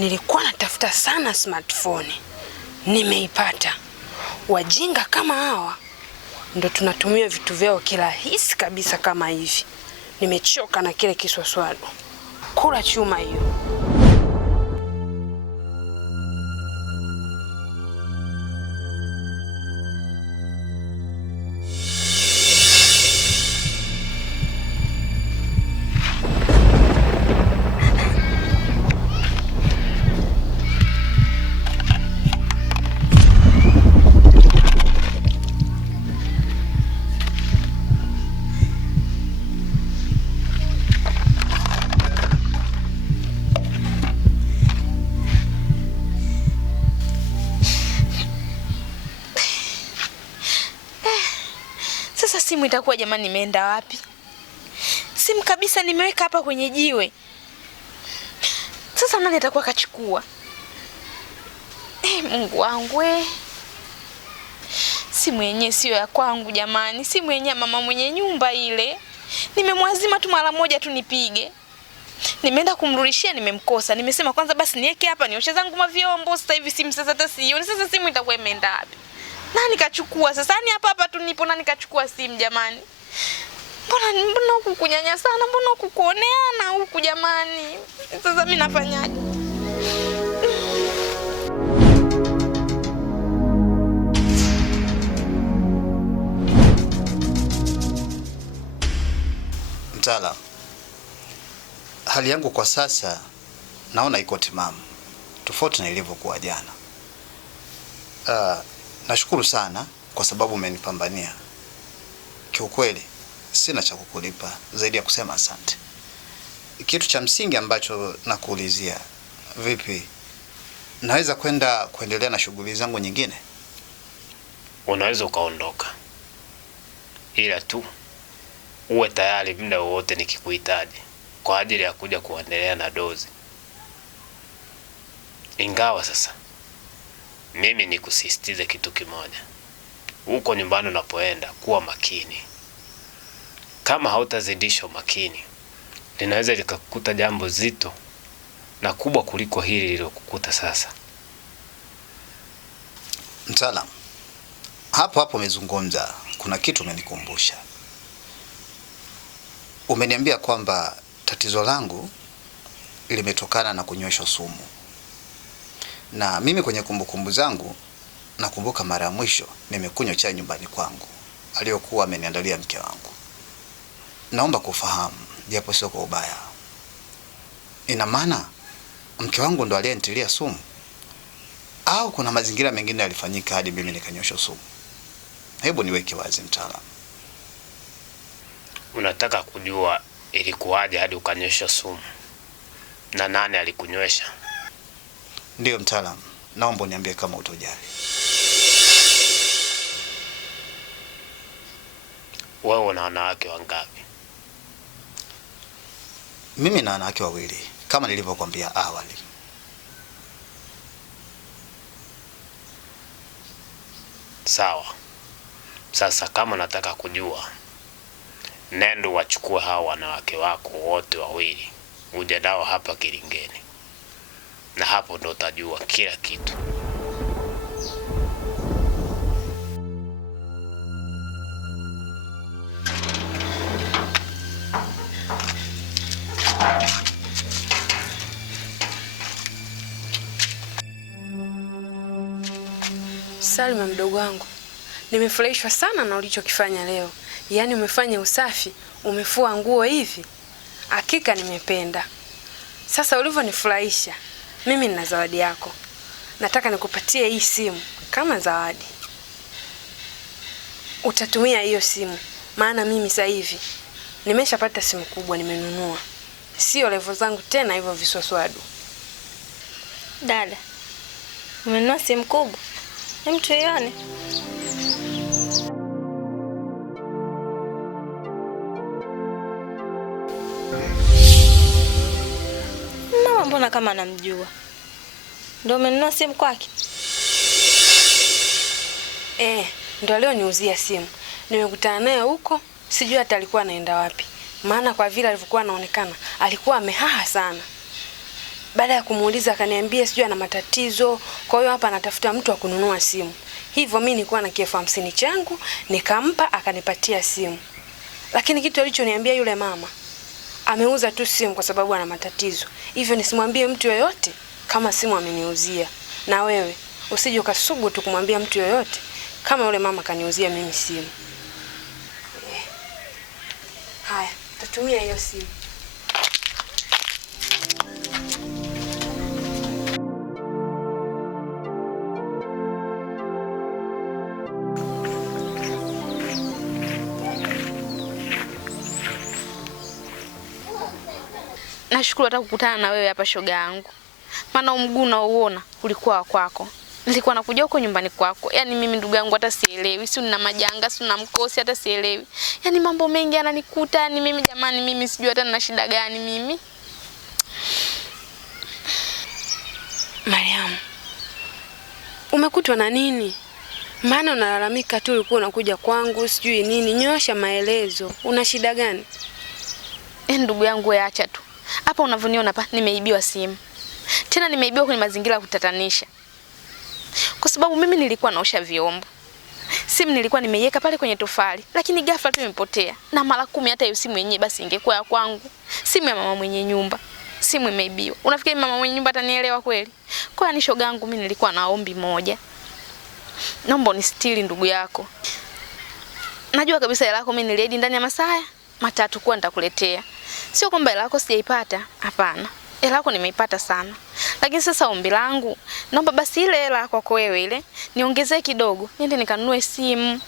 Nilikuwa natafuta sana smartphone. Nimeipata. Wajinga kama hawa ndo tunatumia vitu vyao kirahisi kabisa kama hivi. Nimechoka na kile kiswaswadu. Kula chuma hiyo. Simu itakuwa jamani nimeenda wapi? Simu kabisa nimeweka hapa kwenye jiwe. Sasa nani atakuwa kachukua? Mungu wangu Simu yenyewe sio ya kwangu jamani. Simu yenyewe mama mwenye nyumba ile. Nimemwazima tu mara moja tu nipige. Nimeenda kumrudishia nimemkosa. Nimesema kwanza basi niweke hapa nioshe zangu mavyombo. Sasa hivi simu sasa hata sioni. Sasa simu itakuwa imeenda wapi? Nani kachukua? Sasa ni hapa tu nipo, nani kachukua simu jamani? Mbona huku kunyanya sana? Mbona huku kuoneana huku jamani? Sasa mimi nafanyaje? Mtaalamu, hali yangu kwa sasa naona iko timamu, tofauti na ilivyokuwa jana. Nashukuru sana kwa sababu umenipambania. Kiukweli sina cha kukulipa zaidi ya kusema asante. Kitu cha msingi ambacho nakuulizia, vipi naweza kuendelea na shughuli zangu nyingine? Unaweza ukaondoka, ila tu uwe tayari muda wowote nikikuhitaji kwa ajili ya kuja kuendelea na dozi. Ingawa sasa mimi nikusisitize kitu kimoja. Huko nyumbani unapoenda kuwa makini. Kama hautazidisha makini, linaweza likakukuta jambo zito na kubwa kuliko hili lilokukuta sasa. Mtaalamu, hapo umezungumza, kuna kitu umenikumbusha. Umeniambia kwamba tatizo langu limetokana na kunyweshwa sumu. Na mimi kwenye kumbukumbu zangu nakumbuka mara ya mwisho nimekunywa chai nyumbani kwangu aliyokuwa ameniandalia mke wangu. Naomba kufahamu, japo sio kwa ubaya, ina maana mke wangu ndo aliyenitilia sumu au kuna mazingira mengine yalifanyika hadi mimi nikanyosha sumu? Hebu niweke wazi mtaalamu. Unataka kujua ilikuwaje hadi ukanyosha sumu na nani alikunywesha? Ndiyo mtaalamu, naomba uniambie kama utojali. Wewe una wanawake wangapi? Mimi na wanawake wawili, kama nilivyokuambia awali. Sawa. Sasa kama nataka kujua, nendo wachukue hao wanawake wako wote wawili, uje nao hapa Kilingeni. Na hapo ndo utajua kila kitu. Salma mdogo wangu, nimefurahishwa sana na ulichokifanya leo. Yaani umefanya usafi, umefua nguo hivi. Hakika nimependa. Sasa ulivyonifurahisha, mimi nina zawadi yako. Nataka nikupatie hii simu kama zawadi. Utatumia hiyo simu, maana mimi sasa hivi nimeshapata simu kubwa nimenunua. Sio level zangu tena hivyo viswaswadu. Dada, umenunua simu kubwa? Hem, tuione. Mama mbona kama anamjua? Ndio umenunua simu kwake? Ndio leo niuzia simu. Nimekutana naye huko, sijui hata alikuwa anaenda wapi. Maana kwa vile alivyokuwa anaonekana, alikuwa amehaha sana. Baada ya kumuuliza akaniambia sijui ana matatizo, kwa hiyo hapa anatafuta mtu wa kununua simu. Hivyo mimi nilikuwa na K50 changu, nikampa akanipatia simu. Lakini kitu alichoniambia yule mama, ameuza tu simu kwa sababu ana matatizo. Hivyo nisimwambie mtu yoyote kama simu ameniuzia. Na wewe usije ukasubutu kumwambia mtu yoyote kama yule mama kaniuzia mimi simu. Haya, tutumia hiyo simu. Nashukuru hata kukutana na wewe hapa shoga yangu. Maana mguu unaouona ulikuwa wa kwako. Nilikuwa nakuja huko nyumbani kwako. Yaani mimi ndugu yangu hata sielewi. Si nina majanga, si nina mkosi hata sielewi. Yaani mambo mengi yananikuta. Ni mimi jamani, mimi sijui hata nina shida gani mimi. Mariam, umekutwa na nini? Maana unalalamika tu ulikuwa unakuja kwangu sijui nini. Nyosha maelezo. Una shida gani? Ndugu yangu wewe acha tu. Hapa unavyoniona hapa nimeibiwa simu. Tena nimeibiwa kwenye mazingira ya kutatanisha. Kwa sababu mimi nilikuwa naosha vyombo. Simu nilikuwa nimeiweka pale kwenye tofali, lakini ghafla tu imepotea. Na mara 10 hata hiyo simu yenyewe basi ingekuwa ya kwangu. Simu ya mama mwenye nyumba. Simu imeibiwa. Unafikiri mama mwenye nyumba atanielewa kweli? Kwa hiyo ni shoga yangu mimi nilikuwa na ombi moja. Naomba unistiri ndugu yako. Najua kabisa hela yako mimi niliahidi ndani ya masaa 3 kwa nitakuletea. Sio kwamba hela yako sijaipata, hapana. Hela yako nimeipata sana. Lakini sasa ombi langu, naomba basi ile hela kwako wewe ile niongezee kidogo, niende nikanunue simu.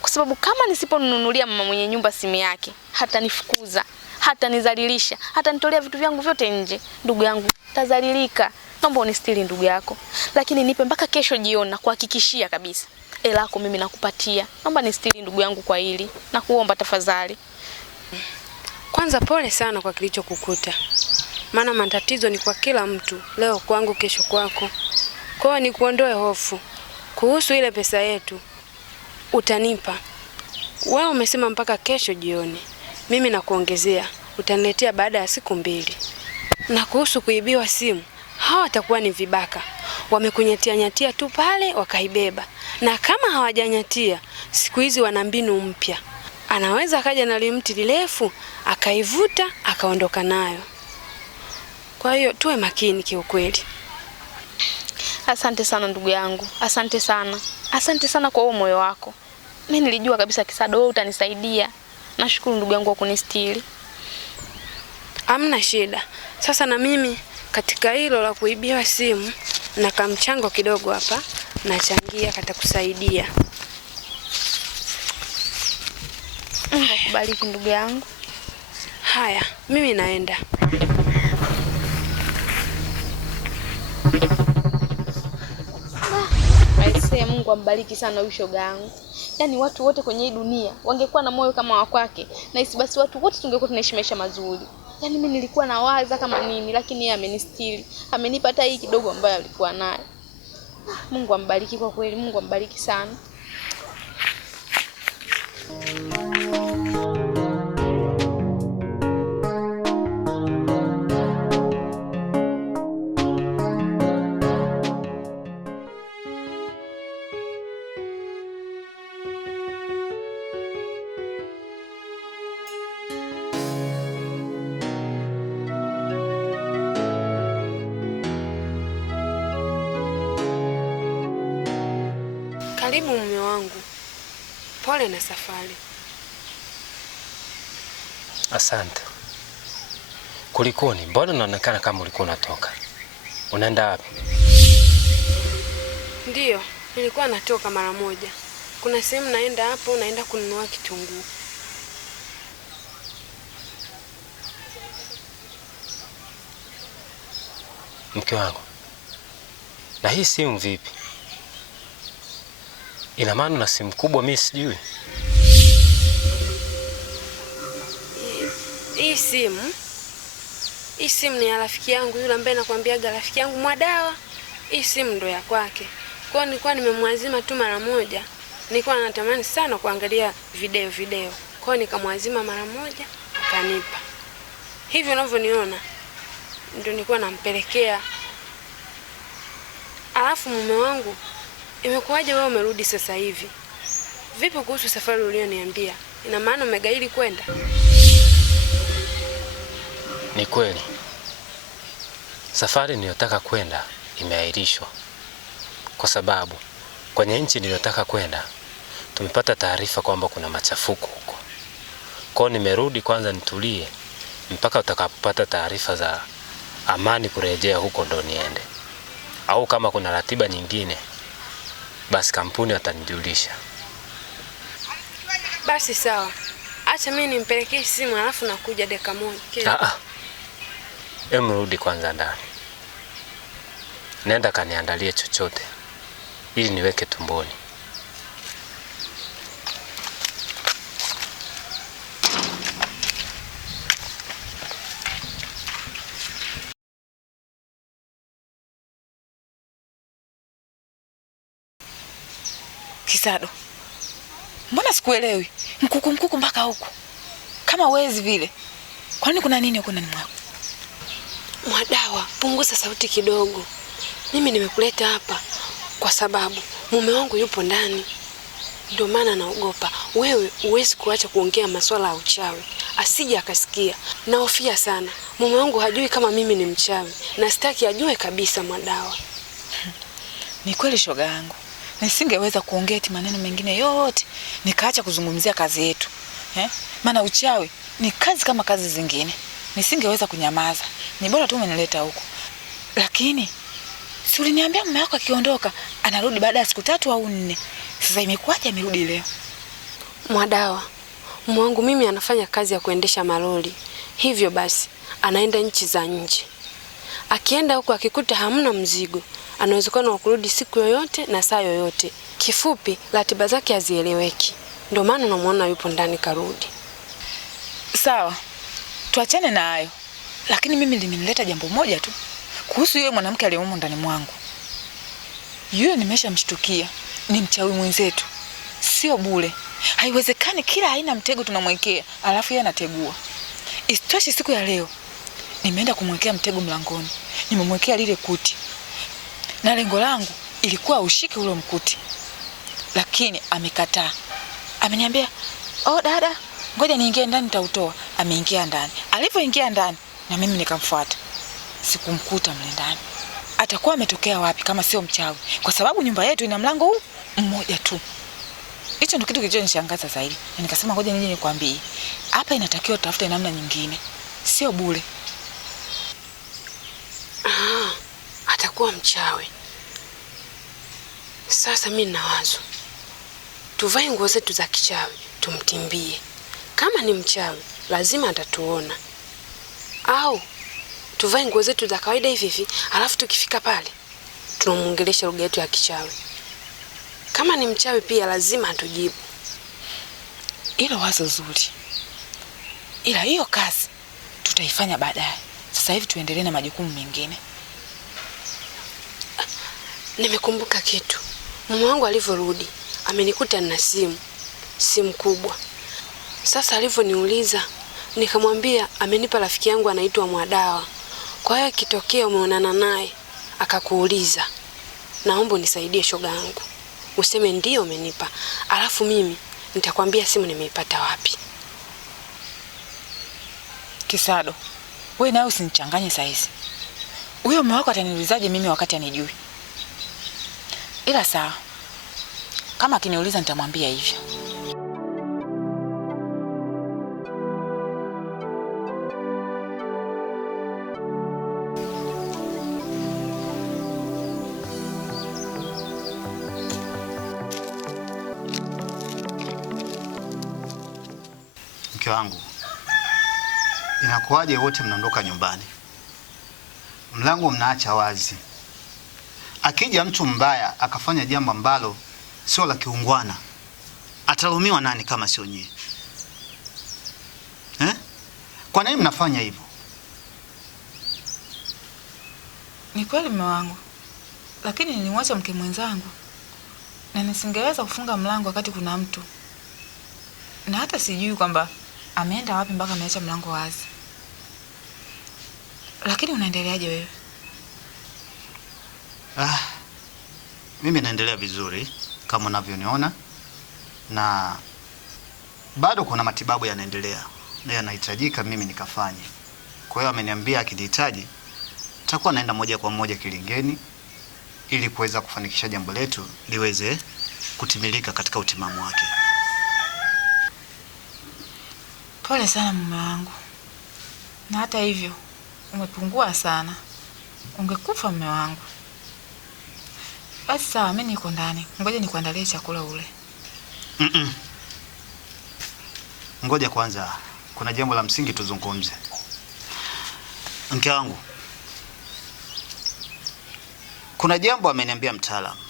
Kwa sababu kama nisiponunulia mama mwenye nyumba simu yake, hata nifukuza, hata nizalilisha, hata nitolea vitu vyangu vyote nje. Ndugu yangu, tazalilika. Naomba unistiri ndugu yako. Lakini nipe mpaka kesho jioni na kuhakikishia kabisa. Hela yako mimi nakupatia. Naomba nistiri ndugu yangu kwa hili. Nakuomba tafadhali. Kwanza pole sana kwa kilichokukuta. Maana matatizo ni kwa kila mtu. Leo kwangu, kesho kwako. Kwa hiyo nikuondoe hofu. Kuhusu ile pesa yetu utanipa. Wewe umesema mpaka kesho jioni. Mimi nakuongezea. Utaniletea baada ya siku 2. Na kuhusu kuibiwa simu, hawa watakuwa ni vibaka. Wamekunyatia tu pale wakaibeba. Na kama hawajanyatia, siku hizi wana mbinu mpya. Anaweza akaja na limti lirefu, akaivuta, akaondoka nayo. Kwa hiyo tuwe makini kiukweli. Asante sana ndugu yangu. Asante sana. Asante sana kwa moyo wako. Mimi nilijua kabisa Kisado wewe utanisaidia. Nashukuru ndugu yangu kwa kunistiri. Hamna shida. Sasa na mimi katika hilo la kuibiwa simu na kamchango kidogo hapa nachangia katakusaidia. Bariki ndugu yangu. Haya, mimi naenda. Aisee, Mungu ambariki sana huyu shoga yangu. Yaani watu wote kwenye hii dunia wangekuwa na moyo kama wa kwake, na hisi basi watu wote tungekuwa tunaishi maisha mazuri. Yaani mimi nilikuwa nawaza kama nini, lakini yeye amenistiri. Amenipa hata hii kidogo ambayo alikuwa nayo. Mungu ambariki kwa kweli, Mungu ambariki sana. Karibu mume wangu. Pole na safari. Asante. Kulikoni? Mbona unaonekana kama ulikuwa unatoka? Unaenda wapi? Ndiyo, nilikuwa natoka mara moja. Kuna sehemu naenda hapo, naenda kununua kitunguu. Mke wangu. Na hii simu vipi? Ina maana na simu kubwa mimi sijui. Hii simu ni ya rafiki yangu yule ambaye nakwambiaga rafiki yangu Mwadawa. Hii simu ndo ya kwake. Kwa hiyo nilikuwa nimemwazima tu mara moja. Nilikuwa natamani sana kuangalia video. Kwa hiyo nikamwazima mara moja, akanipa. Hivyo unavyoniona, ndio nilikuwa nampelekea. Alafu mume wangu, imekuwaje wewe umerudi sasa hivi? Vipi kuhusu safari ulioniambia? Ina maana umegaili kwenda? Ni kweli. Safari niliyotaka kwenda imeahirishwa kwa sababu kwenye nchi niliyotaka kwenda tumepata taarifa kwamba kuna machafuko huko. Kwa hiyo nimerudi kwanza nitulie mpaka utakapopata taarifa za amani kurejea huko ndo niende. Au kama kuna ratiba nyingine basi kampuni watanijulisha. Basi sawa. Acha mimi nimpelekee simu alafu nakuja dakika moja. Rudi kwanza ndani. Nenda kaniandalie chochote ili niweke tumboni. Kisado, mbona sikuelewi? Mkuku mpaka huku kama wezi vile. Kwani kuna nini huko ndani mwako? Mwadawa, punguza sauti kidogo. Mimi nimekuleta hapa kwa sababu mume wangu yupo ndani. Ndio maana naogopa. Wewe huwezi kuacha kuongea masuala ya uchawi. Asije akasikia. Naofia sana. Mume wangu hajui kama mimi ni mchawi na sitaki ajue kabisa Mwadawa. Ni kweli shoga yangu. Nisingeweza kuongea eti maneno mengine yote nikaacha kuzungumzia kazi yetu. Maana uchawi ni kazi kama kazi zingine. Nisingeweza kunyamaza. Ni bora tu umenileta huko. Lakini si uliniambia mume wako akiondoka anarudi baada ya siku 3 au 4. Sasa imekuwaje amerudi leo? Mwadawa, mume wangu mimi anafanya kazi ya kuendesha malori. Hivyo basi anaenda nchi za nje. Akienda huko akikuta hamna mzigo, anawezekana kurudi siku yoyote na saa yoyote. Kifupi, ratiba zake hazieleweki. Ndio maana namuona yupo ndani karudi. Sawa. Tuachane na hayo. Lakini mimi limenileta jambo moja tu. Kuhusu yule mwanamke aliyeomo ndani mwangu. Yule nimeshamshtukia. Ni mchawi mwenzetu. Sio bure. Haiwezekani kila aina mtego tunamwekea, alafu yeye anategua. Isitoshe siku ya leo nimeenda kumwekea mtego mlangoni. Nimemwekea lile kuti. Na lengo langu ilikuwa ushike ule mkuti. Lakini amekataa. Ameniambia, "Oh dada, ngoja niingie ndani nitautoa." Ameingia ndani. Alipoingia ndani na mimi nikamfuata. Sikumkuta mle ndani. Atakuwa ametokea wapi kama sio mchawi? Kwa sababu nyumba yetu ina mlango huu mmoja tu. Hicho ndio kitu kilichonishangaza zaidi. Na nikasema ngoja nije nikwambie. Hapa inatakiwa tutafute namna nyingine. Sio bure. Atakuwa mchawi. Sasa mimi nina wazo. Tuvae nguo zetu za kichawi, tumtimbie. Kama ni mchawi, lazima atatuona. Au tuvae nguo zetu za kawaida hivi, alafu tukifika pale tunamuongelesha lugha yetu ya kichawi. Kama ni mchawi pia lazima atujibu. Hilo wazo zuri. Ila hiyo kazi tutaifanya baadaye. Sasa hivi tuendelee na majukumu mengine. Nimekumbuka kitu. Mume wangu alivyorudi, amenikuta na simu kubwa. Sasa alivyoniuliza, nikamwambia amenipa rafiki yangu anaitwa Mwadawa. Kwa hiyo kitokea umeonana naye, akakuuliza, naomba unisaidie shoga yangu. Useme ndio umenipa. Alafu mimi nitakwambia simu nimeipata wapi. Kisado, wewe nawe usinichanganye saa hizi. Huyo mume wako ataniulizaje mimi wakati anijui? Ila sawa. Kama akiniuliza nitamwambia hivyo. Mke wangu, inakuwaje wote mnaondoka nyumbani? Mlango mnaacha wazi. Akija mtu mbaya akafanya jambo ambalo sio la kiungwana, atalumiwa nani kama sio nyinyi? Kwa nini mnafanya hivyo? Ni kweli mume wangu. Lakini nilimwacha mke mwenzangu. Na nisingeweza kufunga mlango wakati kuna mtu. Na hata sijui kwamba ameenda wapi mpaka ameacha mlango wazi. Lakini unaendeleaje wewe? Mimi naendelea vizuri kama unavyoniona, na bado kuna matibabu yanaendelea na yanahitajika mimi nikafanye. Kwa hiyo ameniambia akinihitaji takuwa naenda moja kwa moja Kilingeni ili kuweza kufanikisha jambo letu liweze kutimilika katika utimamu wake. Pole sana mume wangu. Na hata hivyo umepungua sana. Ungekufa mume wangu. Basi sawa, mimi niko ndani. Ngoja nikuandalie chakula ule. Ngoja kwanza, kuna jambo la msingi tuzungumze. Mke wangu, kuna jambo ameniambia mtaalamu,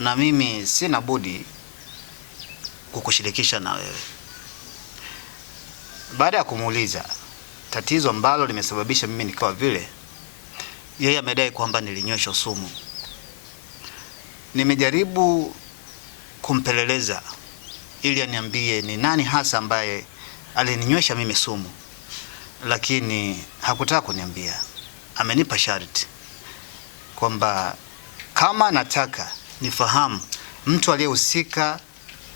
na mimi sina budi kukushirikisha na wewe. Baada ya kumuuliza tatizo ambalo limesababisha mimi nikawa vile, yeye amedai kwamba nilinyweshwa sumu. Nimejaribu kumpeleleza ili aniambie ni nani hasa ambaye alininywesha mimi sumu, lakini hakutaka kuniambia. Amenipa sharti kwamba kama nataka nifahamu mtu aliyehusika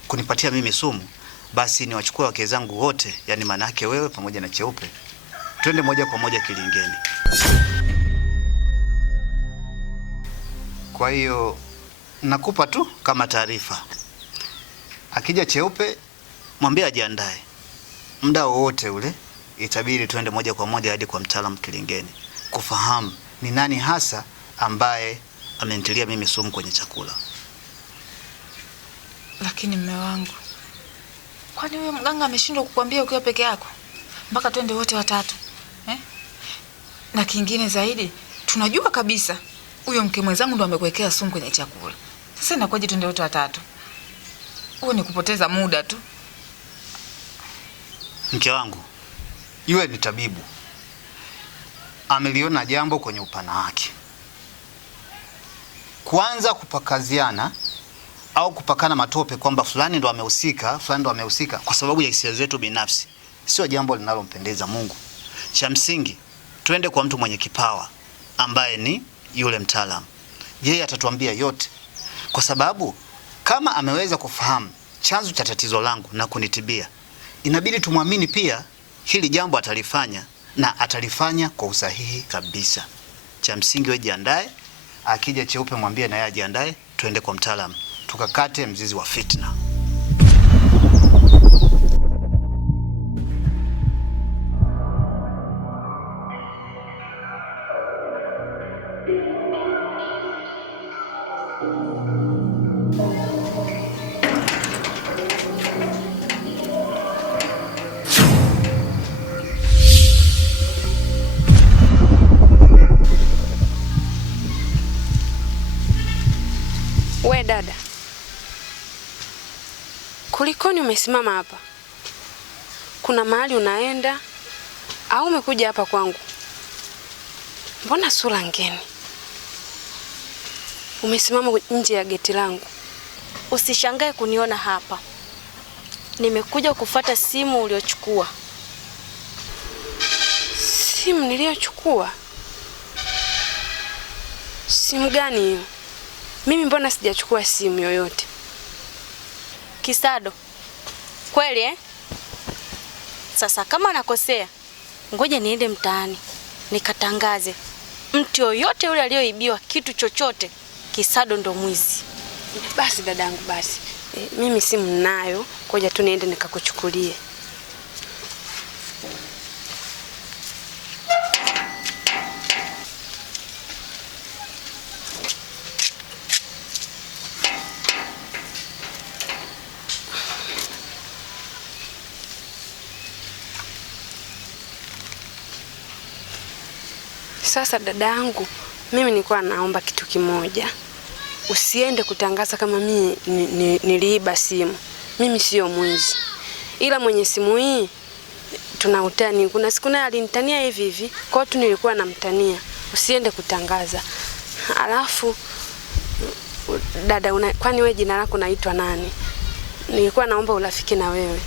kunipatia mimi sumu, basi niwachukue wake zangu wote, yani maana yake wewe pamoja na Cheupe, twende moja kwa moja Kilingeni. Kwa hiyo nakupa tu kama taarifa. Akija Cheupe, mwambie ajiandae. Muda wowote ule itabidi twende moja kwa moja hadi kwa mtaalamu Kilingeni kufahamu ni nani hasa ambaye amenitilia mimi sumu kwenye chakula. Lakini mume wangu, kwani huyo mganga ameshindwa kukwambia ukiwa peke yako mpaka twende wote watatu? Na kingine zaidi, tunajua kabisa huyo mke mwenzangu ndo amekuwekea sumu kwenye chakula. Sasa inakuwaje twende wote watatu? Huo ni kupoteza muda tu. Mke wangu, yule ni tabibu. Ameliona jambo kwenye upana wake. Kwanza kupakaziana au kupakana matope kwamba fulani ndo amehusika, fulani ndo amehusika kwa sababu ya hisia zetu binafsi, sio jambo linalompendeza Mungu. Cha msingi, twende kwa mtu mwenye kipawa ambaye ni yule mtaalamu. Yeye atatuambia yote, kwa sababu kama ameweza kufahamu chanzo cha tatizo langu na kunitibia, inabidi tumwamini pia hili jambo atalifanya, na atalifanya kwa usahihi kabisa. Cha msingi wewe jiandae, akija Cheupe mwambie na yeye ajiandae, twende kwa mtaalamu tukakate mzizi wa fitna. We dada, kulikoni umesimama hapa? Kuna mahali unaenda au umekuja hapa kwangu? Mbona sura ngeni? Umesimama nje ya geti langu. Usishangae kuniona hapa. Nimekuja kufuata simu uliochukua. Simu niliyochukua? Simu gani hiyo? Mimi mbona sijachukua simu yoyote? Kisado, kweli Sasa kama nakosea, ngoja niende mtaani nikatangaze, mtu yoyote yule aliyoibiwa kitu chochote, Kisado ndo mwizi. Basi dadangu, basi mimi simu ninayo, ngoja tu niende nikakuchukulie. Sasa dadangu, mimi nilikuwa naomba kitu kimoja. Usiende kutangaza kama mimi niliiba simu. Mimi sio mwizi. Ila mwenye simu hii tunautani. Kuna siku naye alinitania hivi hivi, kwa hiyo nilikuwa namtania. Usiende kutangaza. Alafu dada, kwani wewe jina lako naitwa nani? Nilikuwa naomba urafiki na wewe.